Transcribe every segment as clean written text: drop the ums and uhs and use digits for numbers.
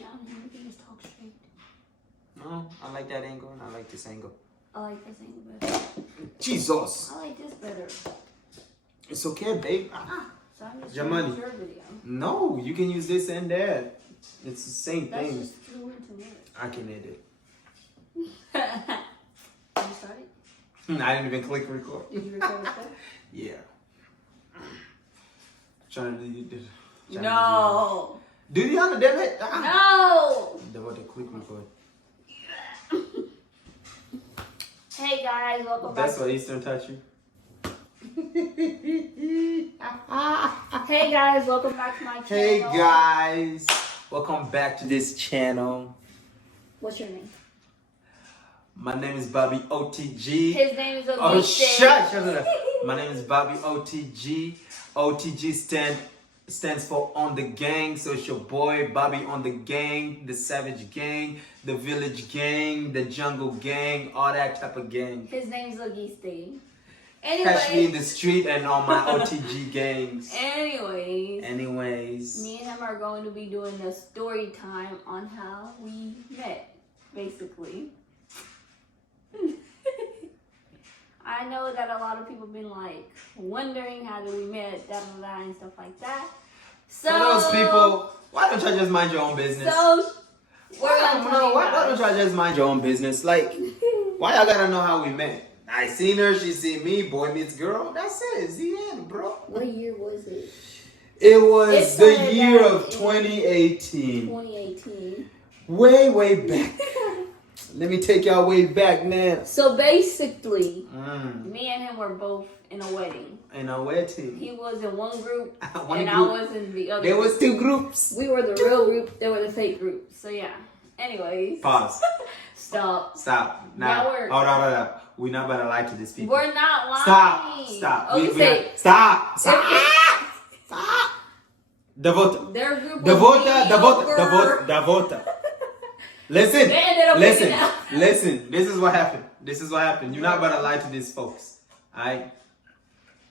down here. We can just talk straight. No, I like that angle and I like this angle. I like this angle better. Jesus. I like this better. It's okay, babe. So I'm just Your doing money. your video. No, you can use this and that. It's the same That's thing. just too much. I can edit. You started? I didn't even click record. Did you record it? Yeah. Trying to do this. No. Do the other, damn it. No. Then what the click record? Hey guys, welcome back. That's what Eastern taught you. Hey guys, welcome back to my channel. Hey guys, welcome back to this channel. What's your name? My name is Bobby OTG. His name is Auguste. Oh, shut it up. My name is Bobby OTG. OTG stands for On the Gang. So it's your boy Bobby on the Gang, the Savage Gang, the Village Gang, the Jungle Gang, all that type of gang. His name is Auguste. Catch me in Anyway. the street and on my OTG gangs. Anyways. Me and him are going to be doing a story time on how we met, basically. I know that a lot of people been like wondering how did we met, da da da, and stuff like that. So For those people, why don't y'all just mind your own business? So why don't y'all just mind your own business? Like, why y'all gotta know how we met? I seen her, she seen me, boy meets girl. That's it. It's the end, bro. What year was it? It was It the started year back of 2018. 2018. Way back. Let me take y'all way back now. So basically, me and him were both in a wedding. In a wedding. He was in one group, One and group. I was in the other. There group. was two groups. We were the real group. They were the fake group. So yeah. Anyways. Pause. Stop. Stop. Now Now, we're- hold on. We're not about to lie to these people. We're not lying. Stop. Okay, We stop. Devota. Their group was Devota. Listen. They ended up picking out. Listen. This is what happened. You're not about to lie to these folks. Alright?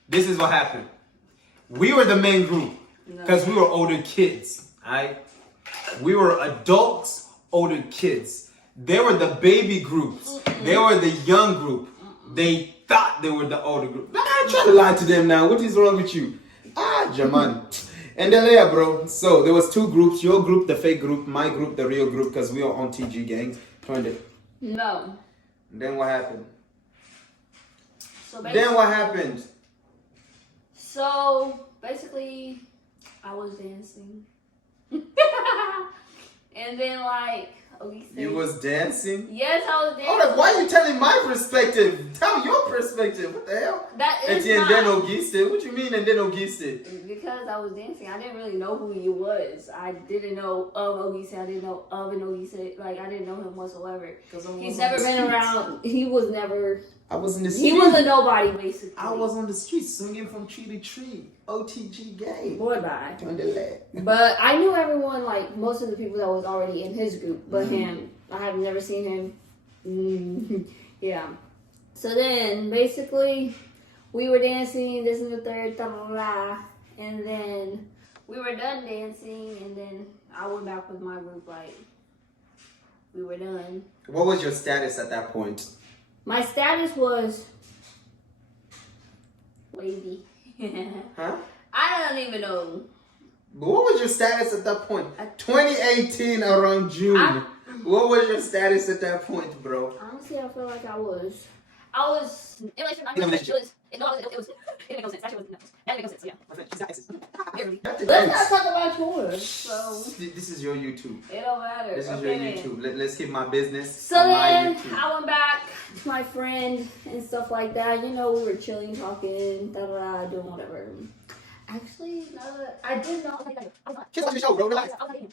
This is what happened. We were the main group. Because we were older kids. Alright? We were adults, older kids. They were the baby groups. They were the young group. They thought they were the older group. I try to lie to them now. What is wrong with you? Jaman. And then yeah, bro. So there was two groups. Your group, the fake group. My group, the real group. Because we were on TG gangs. Turned it. No. Then what happened? So basically, I was dancing. And then like, You was dancing? Yes, I was dancing. Hold up, why are you telling my perspective? Tell your perspective. What the hell? That is and not. then Auguste. What you mean and then Auguste? Because I was dancing. I didn't really know who he was. I didn't know of Auguste. I didn't know of an Auguste. Like, I didn't know him whatsoever. He's never been around. He was never. I was in the street. He was a nobody, basically. I was on the street swinging from tree to tree. OTG game. Boy, bye. On the leg. But I knew everyone, like, most of the people that was already in his group. But him. I have never seen him. Yeah. So then, basically, we were dancing, this and the third, and then we were done dancing, and then I went back with my group, like, we were done. What was your status at that point? My status was wavy. Huh? I don't even know. But what was your status at that point? 2018 around June. What was your status at that point, bro? Honestly, I feel like I was in a relationship. It didn't make no sense. That didn't make no sense. Yeah. Let's not talk about yours. So This is your YouTube. it don't matter. This is Okay, your then. YouTube. Let's keep my business. So on my then YouTube. I went back to my friend and stuff like that. You know, we were chilling, talking, doing whatever. Actually, I did not. Just watch the show, bro. Relax. I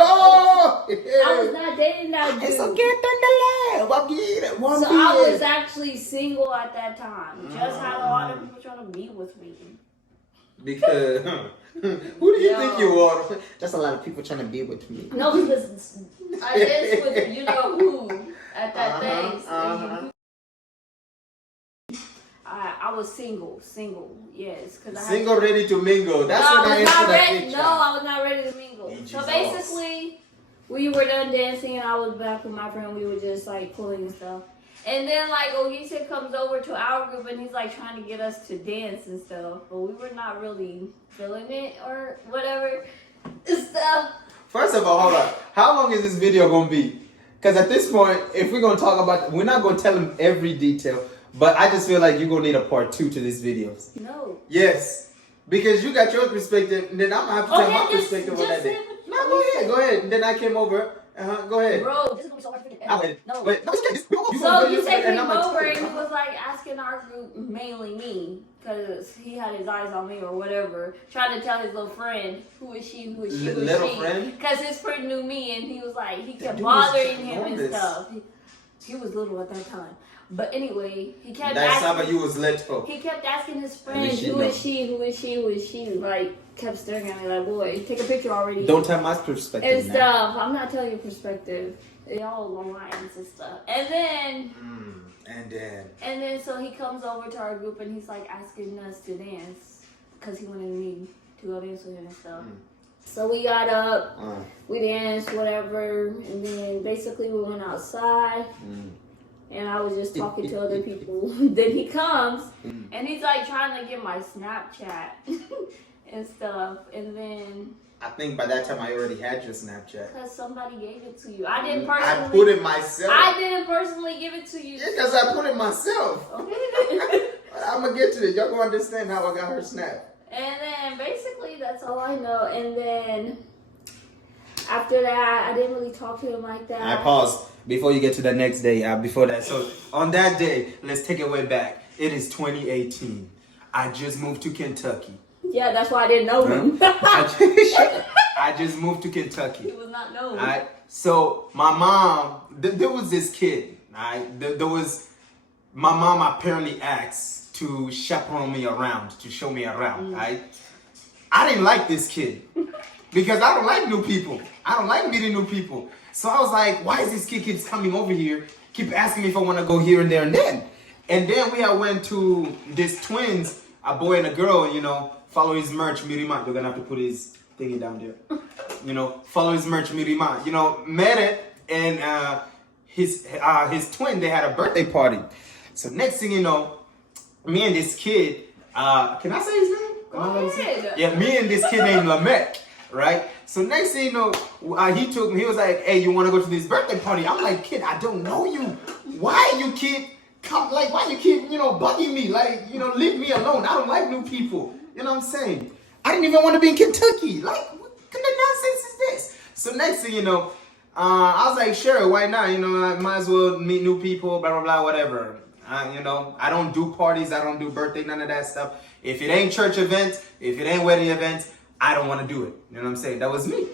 Oh! was not dating that dude. It's okay, So I was actually single at that time. Just had a lot of people trying to be with me. Because who do you think you are? Just a lot of people trying to be with me. No, because I danced with you know who at that thing. I was single, yes, because Single, ready to mingle. That's what I answered that picture. No, I was not ready to mingle. So basically, we were done dancing and I was back with my friend. We were just like pulling and stuff. And then like Ogisa comes over to our group and he's like trying to get us to dance and stuff. But we were not really feeling it or whatever stuff. First of all, hold on. How long is this video gonna be? Because at this point, if we're gonna talk about, we're not gonna tell him every detail. But I just feel like you're gonna need a part 2 to these videos. No. Yes. Because you got your perspective, and then I'm gonna have to tell my perspective on that day. No, go ahead. And then I came over. Go ahead. Bro, this is gonna be so hard to forget. No. Wait, no, it's okay. So you said he came over and he was like asking our group, mainly me, because he had his eyes on me or whatever, trying to tell his little friend, who is she, who is she, who is little she. friend? Because his friend knew me and he was like, he kept bothering him and stuff. He was little at that time. But anyway, he kept asking. You was little. He kept asking his friend, who is she, who is she, who is she? Like, kept staring at me like, boy, take a picture already. Don't tell my perspective. And stuff. I'm not telling you perspective. Y'all lines and stuff. And then so he comes over to our group and he's like asking us to dance because he wanted me to go dance with him and stuff. So we got up, we danced, whatever, and then basically we went outside. And I was just talking to other people. Then he comes and he's like trying to get my Snapchat and stuff. And then I think by that time I already had your Snapchat. Because somebody gave it to you. I didn't personally. I put it myself. I didn't personally give it to you. Yeah, because I put it myself. Okay. I'm going to get to it. Y'all going to understand how I got her Snap. And then basically that's all I know. And then after that, I didn't really talk to him like that. I paused before you get to the next day. Before that, so on that day, let's take it way back. It is 2018. I just moved to Kentucky. Yeah, that's why I didn't know him. I just moved to Kentucky. He was not known. Alright, so my mom, there was this kid. Alright, there was my mom apparently asked to chaperone me around, to show me around. Alright, I didn't like this kid because I don't like new people. I don't like meeting new people. So I was like, why is this kid keeps coming over here, keep asking me if I want to go here and there and then? And then we had went to this twins, a boy and a girl, you know, follow his merch, Mirima. You're going to have to put his thingy down there. You know, follow his merch, Mirima. You know, met it and his twin, they had a birthday party. So next thing you know, me and this kid, can I say his name? Go ahead. Yeah, me and this kid named Lamech. Right? So next thing you know, he took me, he was like, hey, you want to go to this birthday party? I'm like, kid, I don't know you. Why you keep, bugging me? Like, leave me alone. I don't like new people. You know what I'm saying? I didn't even want to be in Kentucky. Like, what kind of nonsense is this? So next thing you know, I was like, sure, why not? I might as well meet new people, blah, blah, blah, whatever. I don't do parties. I don't do birthday, none of that stuff. If it ain't church events, if it ain't wedding events, I don't want to do it. You know what I'm saying? That was me.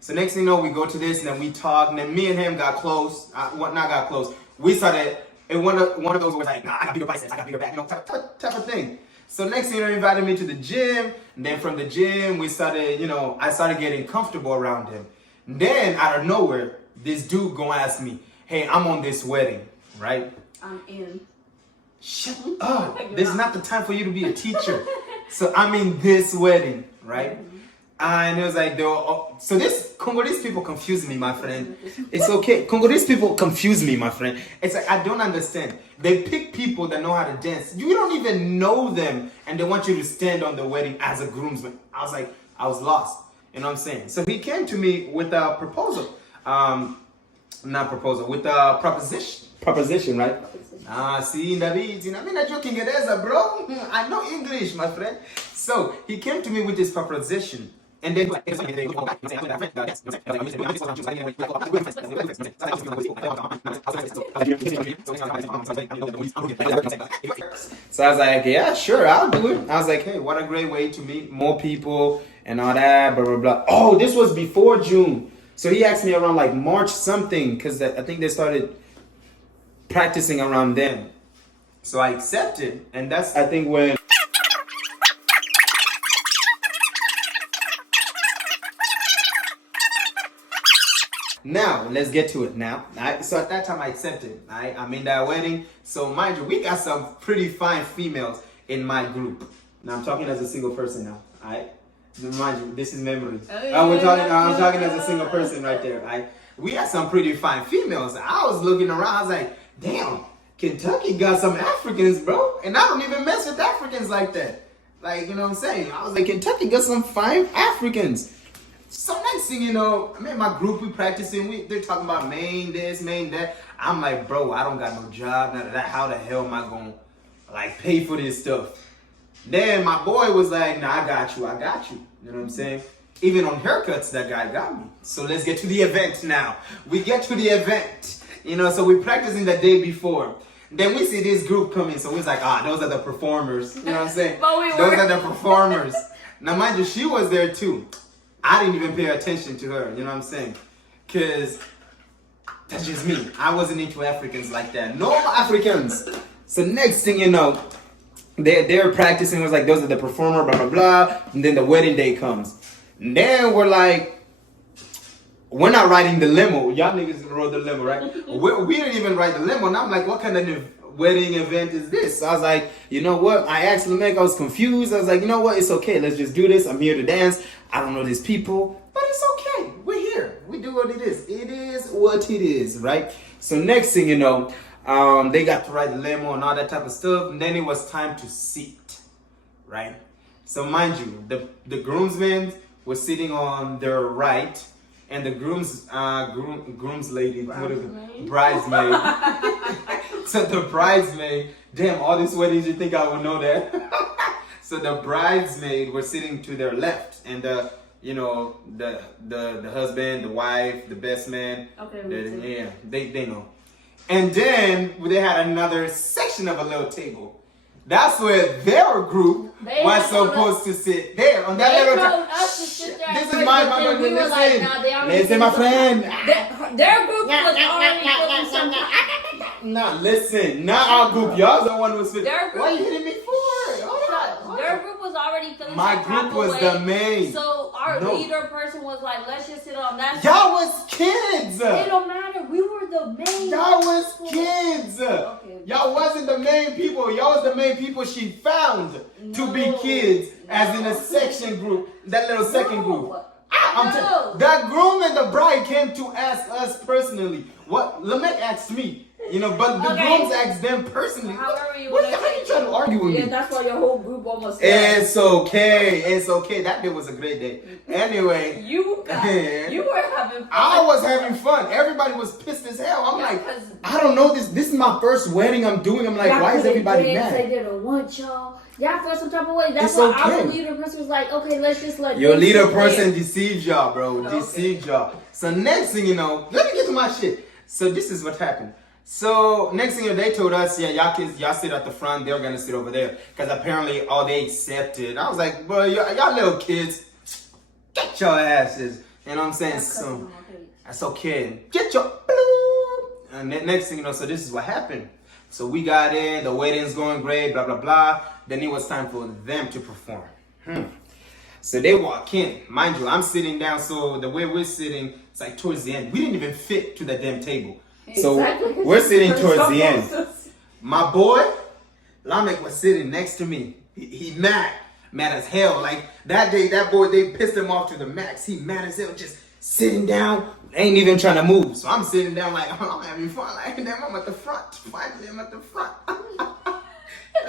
So next thing you know, we go to this and then we talk and then me and him got close. Got close. We started, and one of those was like, nah, I got bigger biceps, I got bigger back, type of thing. So next thing you know, he invited me to the gym. And then from the gym, we started, I started getting comfortable around him. And then out of nowhere, this dude gonna ask me, hey, I'm on this wedding, right? I'm in. Shut up. This is not the time for you to be a teacher. So I'm in this wedding, right? And it was like, so this Congolese people confuse me, my friend. It's okay. Congolese people confuse me, my friend. It's like, I don't understand. They pick people that know how to dance. You don't even know them, and they want you to stand on the wedding as a groomsman. I was like, I was lost. You know what I'm saying? So he came to me with a proposal. With a proposition. Proposition, right? See, David, I mean, I'm joking, bro. I know English, my friend. So he came to me with this proposition. And then so I was like, yeah, sure, I'll do it. I was like, hey, what a great way to meet more people and all that, blah, blah, blah. Oh, this was before June. So he asked me around like March something, because I think they started practicing around then. So I accepted, and that's, I think, when... Now, let's get to it now. So at that time, I accepted. I'm in that wedding. So mind you, we got some pretty fine females in my group. Now, I'm talking as a single person now. Mind you, this is memories. Oh, yeah, We're talking. I'm talking as a single person right there. We had some pretty fine females. I was looking around. I was like, damn, Kentucky got some Africans, bro. And I don't even mess with Africans like that. Like, you know what I'm saying? I was like, Kentucky got some fine Africans. So next thing you know, I mean, my group, we practicing. They're talking about Maine this, Maine that. I'm like, bro, I don't got no job, none of that. How the hell am I gonna like pay for this stuff? Then my boy was like, nah, I got you. You know what I'm saying? Even on haircuts, that guy got me. So let's get to the event now. We get to the event, you know, so we're practicing the day before. Then we see this group coming, so we're like, those are the performers. You know what I'm saying? Those are the performers. Now, mind you, she was there too. I didn't even pay attention to her, you know what I'm saying? Because that's just me. I wasn't into Africans like that. No Africans. So next thing you know, they're practicing. It was like, those are the performer, blah, blah, blah. And then the wedding day comes. And then we're like, we're not riding the limo. Y'all niggas rode the limo, right? We didn't even ride the limo. And I'm like, what kind of wedding event is this? So I was like, you know what? I asked Lamek, I was confused. I was like, you know what? It's okay. Let's just do this. I'm here to dance. I don't know these people, but it's okay. We're here. We do what it is. It is what it is, right? So next thing you know, they got to ride the limo and all that type of stuff. And then it was time to sit, right? So mind you, the groomsmen were sitting on their right, and the groom's lady, bridesmaid. So the bridesmaid, damn, all these weddings, you think I would know that? So the bridesmaid were sitting to their left, and the husband, the wife, the best man. Okay. They know. And then they had another section of a little table. That's where their group was supposed to sit there on that little table. This is my we were like, nah, they already listen, my friend. Their group was already feeling something. Nah, listen, not our group. Y'all the one who was feeling. What are you hitting me for? Their group was already feeling my group was the main. So our leader person was like, let's just sit on that. Y'all was kids. It don't matter. We were the main. Y'all was kids. Okay. Y'all wasn't the main people. Y'all was the main people she found to be kids, as in a section group, that little second group. That groom and the bride came to ask us personally. What Lamek asked me. But the grooms asked them personally. However you how you trying to argue with me? Yeah, that's why your whole group almost It's okay. That day was a great day. Anyway. You were having fun. I was having fun. Everybody was pissed as hell. I'm like, I don't know this. This is my first wedding I'm doing. I'm like, why is everybody mad? They didn't want y'all. Y'all feel some type of way. That's why our leader person was like, okay, let's just let your leader person deceived y'all, bro. Deceived y'all. So next thing you know, let me get to my shit. So this is what happened. So next thing you know, they told us, yeah, y'all kids, y'all sit at the front. They're gonna sit over there because apparently all they accepted. I was like, bro, y'all little kids, get your asses. You know what I'm saying? So that's okay. Get your. And next thing you know, so this is what happened. So we got in. The wedding's going great. Blah blah blah. Then it was time for them to perform. So they walk in. Mind you, I'm sitting down. So the way we're sitting, it's like towards the end. We didn't even fit to the damn table. So we're sitting towards the end. My boy, Lamek, was sitting next to me. He mad as hell. Like that day, that boy, they pissed him off to the max. He mad as hell, just sitting down, ain't even trying to move. So I'm sitting down like, I'm having fun. Like, damn, I'm at the front. Finally, I'm at the front.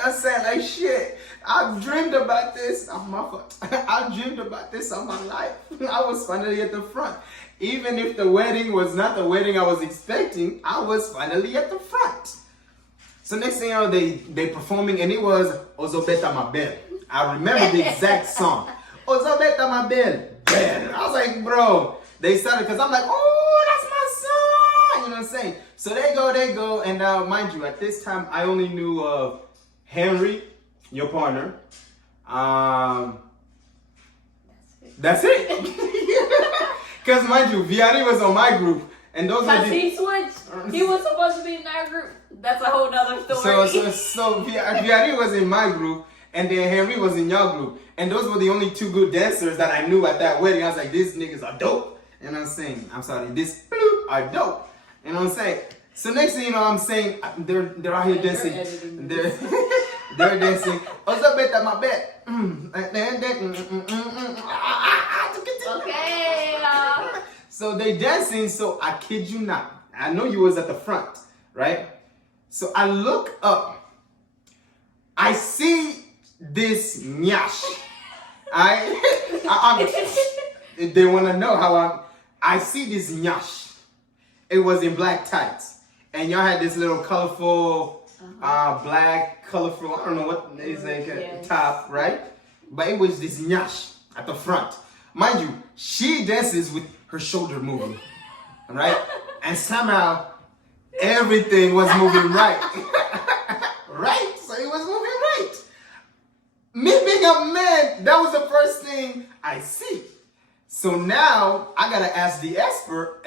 I said, like, shit, I've dreamed about this. Oh, my fault. I've dreamed about this all my life. I was finally at the front. Even if the wedding was not the wedding I was expecting, I was finally at the front. So next thing you know, they performing, and it was Ozobeta Mabel. I remember the exact song. Ozobeta Mabel. I was like, bro. They started, because I'm like, oh, that's my song. You know what I'm saying? So they go. And mind you, at this time, I only knew of Henry, your partner. That's it. Because mind you, Vianney was on my group, and those are he switched. He was supposed to be in that group. That's a whole nother story. So Vianney was in my group, and then Henry was in your group, and those were the only two good dancers that I knew at that wedding. I was like, these niggas are dope. And I'm saying, this are dope. You know what I'm saying? So next thing you know, I'm saying they're out here dancing. They were dancing. What's up, bet my bet? Okay. So they dancing. So I kid you not. I know you was at the front, right? So I look up. I see this nyash. They want to know how I see this nyash. It was in black tights. And y'all had this little colorful, black, colorful, I don't know what is like top, right? But it was this nyash at the front. Mind you, she dances with her shoulder moving, right? And somehow, everything was moving right. Right? So it was moving right. Me being a man, that was the first thing I see. So now I gotta ask the expert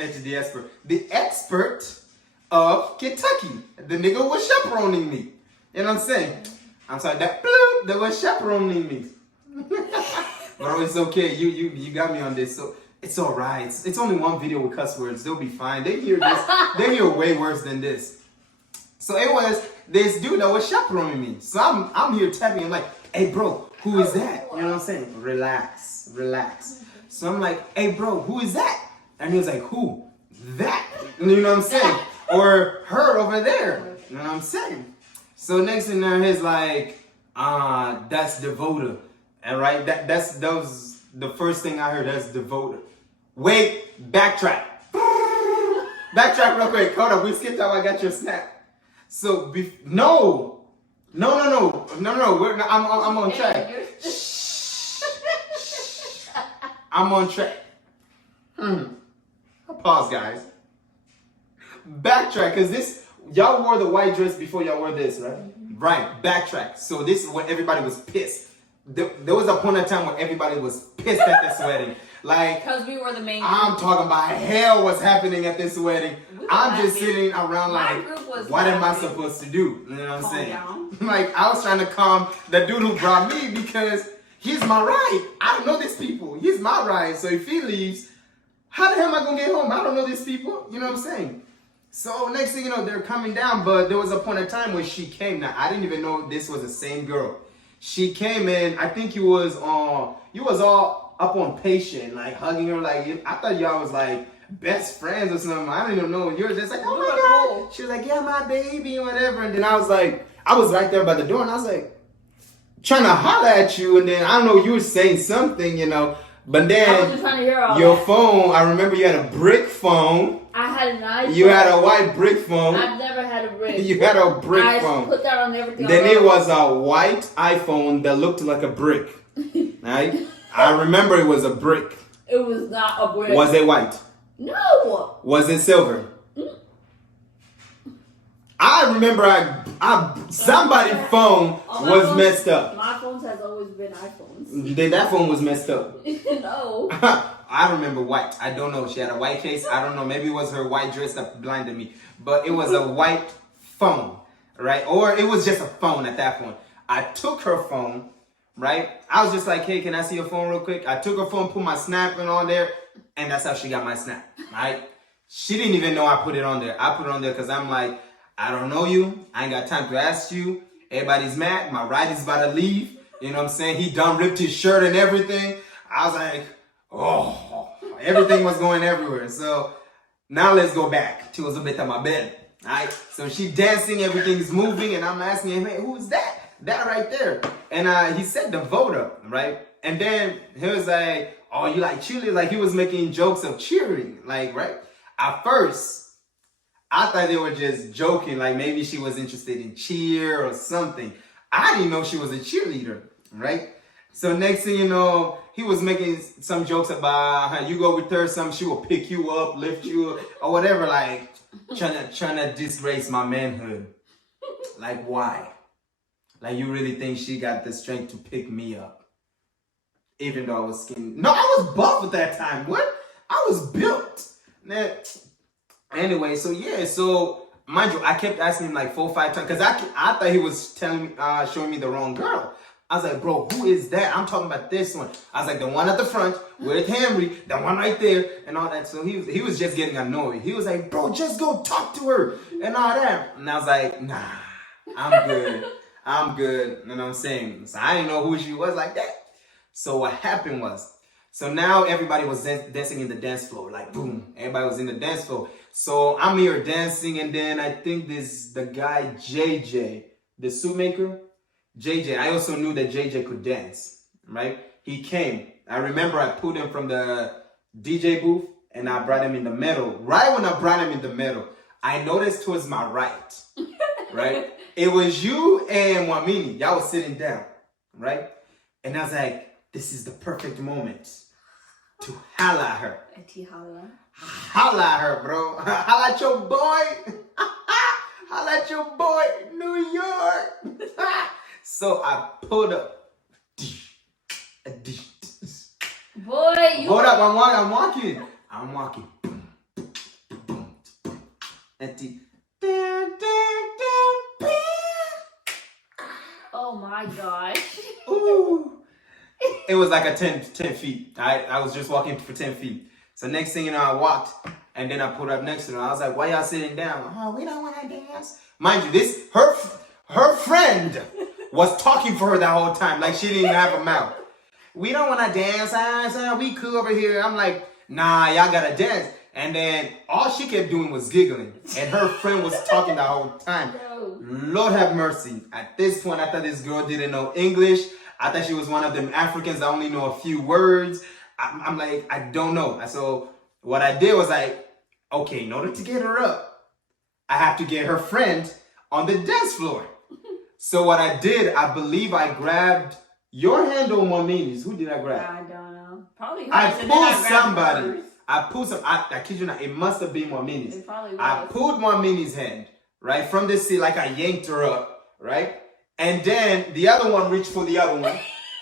of Kentucky. The nigga was chaperoning me. You know what I'm saying? I'm sorry, that was chaperoning me. But it's okay. You got me on this. So it's alright. It's only one video with cuss words. They'll be fine. They hear this. They hear way worse than this. So it was this dude that was chaperoning me. So I'm here tapping. I'm like, hey bro, who is that? You know what I'm saying? Relax. So I'm like, hey bro, who is that? And he was like, who? That. You know what I'm saying? Or her over there. You know what I'm saying? So next thing there, he's like, that's Devoda. And right, that was the first thing I heard. That's Devoda. Wait, backtrack. Backtrack real quick. Hold up, we skipped how I got your snap. So no. I'm on track. I'm on track. Pause, guys. Backtrack, because this, y'all wore the white dress before y'all wore this, right? Right, backtrack. So this is when everybody was pissed. There was a point in time where everybody was pissed at this wedding. Like, because we were the main I'm talking about hell was happening at this wedding. I'm just sitting around like, what am I supposed to do? You know what I'm saying? Like, I was trying to calm the dude who brought me because he's my ride. I don't know these people. He's my ride. So if he leaves, how the hell am I going to get home? I don't know these people. You know what I'm saying? So next thing you know, they're coming down. But there was a point in time where she came. Now, I didn't even know this was the same girl. She came in. I think you was all up on patient, like hugging her. Like, I thought y'all was like best friends or something. I don't even know. You were just like, oh my God. She was like, yeah, my baby, whatever. And then I was like, I was right there by the door. And I was like, trying to holler at you. And then I don't know, you were saying something, you know. But then I was just trying to hear all your that. phone, I remember you had a brick phone. I had an iPhone. You had a white brick phone. I've never had a brick. You had a brick phone. I put that on everything. Then it was a white iPhone that looked like a brick. Right? I remember it was a brick. It was not a brick. Was it white? No. Was it silver? I remember somebody's phone was messed up. My phone has always been iPhones. Then that phone was messed up. No. I remember white. I don't know. She had a white case. I don't know. Maybe it was her white dress that blinded me. But it was a white phone, right? Or it was just a phone at that point. I took her phone, right? I was just like, hey, can I see your phone real quick? I took her phone, put my snap on there, and that's how she got my snap, right? She didn't even know I put it on there. I put it on there because I'm like, I don't know you. I ain't got time to ask you. Everybody's mad. My ride is about to leave. You know what I'm saying? He done ripped his shirt and everything. I was like, oh, everything was going everywhere. So now let's go back to Elizabeth at my bed. All right. So she dancing, everything is moving, and I'm asking him, hey, who's that? That right there. And he said Devoda, right? And then he was like, oh, you like cheerleading? Like he was making jokes of cheering, like, right? At first, I thought they were just joking, like maybe she was interested in cheer or something. I didn't know she was a cheerleader, right? So next thing you know, he was making some jokes about how you go with her, she will pick you up, lift you up, or whatever, like trying to disgrace my manhood. Like why? Like you really think she got the strength to pick me up? Even though I was skinny. No, I was buff at that time. What? I was built. Anyway, so yeah, so mind you, I kept asking him like 4 or 5 times because I thought he was telling me, showing me the wrong girl. I was like, bro, who is that? I'm talking about this one. I was like, the one at the front with Henry, the one right there, and all that. So he was just getting annoyed. He was like, bro, just go talk to her and all that. And I was like, nah, I'm good. I'm good. You know what I'm saying? So I didn't know who she was like that. So what happened was, so now everybody was dancing in the dance floor. Like, boom, everybody was in the dance floor. So I'm here dancing, and then I think the guy JJ, the suit maker, JJ. I also knew that JJ could dance, right? He came. I remember I pulled him from the DJ booth, and I brought him in the middle. Right when I brought him in the middle, I noticed towards my right, right? It was you and Wamini. Y'all was sitting down, right? And I was like, this is the perfect moment to holla at her. Holla at her, bro. Holla at your boy. Holla at your boy, New York. So I pulled up. Boy, you. Hold up, I'm walking. At the. Oh my gosh. Ooh. It was like a 10 feet. I was just walking for 10 feet. So next thing you know, I walked, and then I pulled up next to her. I was like, why y'all sitting down? Oh, we don't want to dance. Mind you, her friend was talking for her that whole time. Like she didn't even have a mouth. We don't want to dance. We cool over here. I'm like, nah, y'all got to dance. And then all she kept doing was giggling. And her friend was talking the whole time. Lord have mercy. At this point, I thought this girl didn't know English. I thought she was one of them Africans that only know a few words. I'm like, I don't know. So what I did was like, okay, in order to get her up, I have to get her friend on the dance floor. So what I did, I believe I grabbed your hand on Wamini's. Who did I grab? I don't know. Probably hers. I pulled somebody. I pulled some. I kid you not. It must have been Wamini's. It probably was. I pulled Wamini's hand right from the seat, like I yanked her up, right? And then the other one reached for the other one.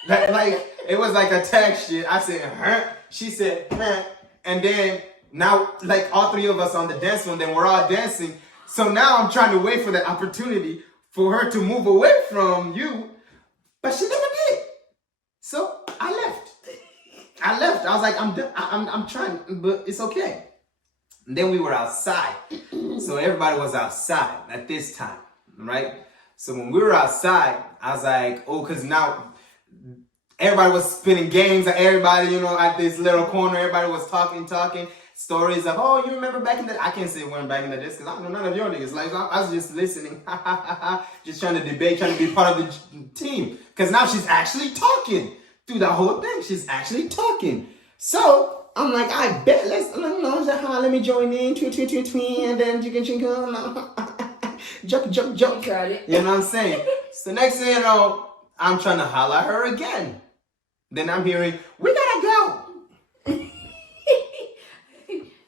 like it was like a tag shit. I said, huh? She said, huh? And then now, like all three of us on the dance floor, then we're all dancing. So now I'm trying to wait for the opportunity for her to move away from you, but she never did. So I left. I was like, I'm trying, but it's okay. And then we were outside. So everybody was outside at this time, right? So when we were outside, I was like, oh, because now everybody was spinning games at everybody, at this little corner. Everybody was talking. Stories of, oh, you remember back in the... I can't say when back in the day because I don't know none of your niggas. Like, I was just listening. Just trying to debate, trying to be part of the team. Because now she's actually talking. Through the whole thing, she's actually talking. So, I'm like, I bet, let me join in. Twin, and then chicken. Joke. You know what I'm saying? So next thing you know, I'm trying to holler at her again. Then I'm hearing, we gotta go.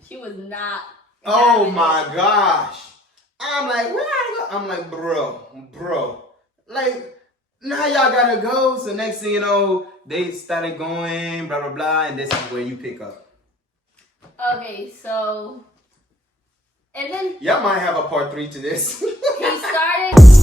She was not. Oh my gosh. I'm like, we gotta go. I'm like, bro. Like, now y'all gotta go. So next thing you know, they started going, blah, blah, blah. And this is where you pick up. Okay, so. And then. Y'all might have a part 3 to this. He started.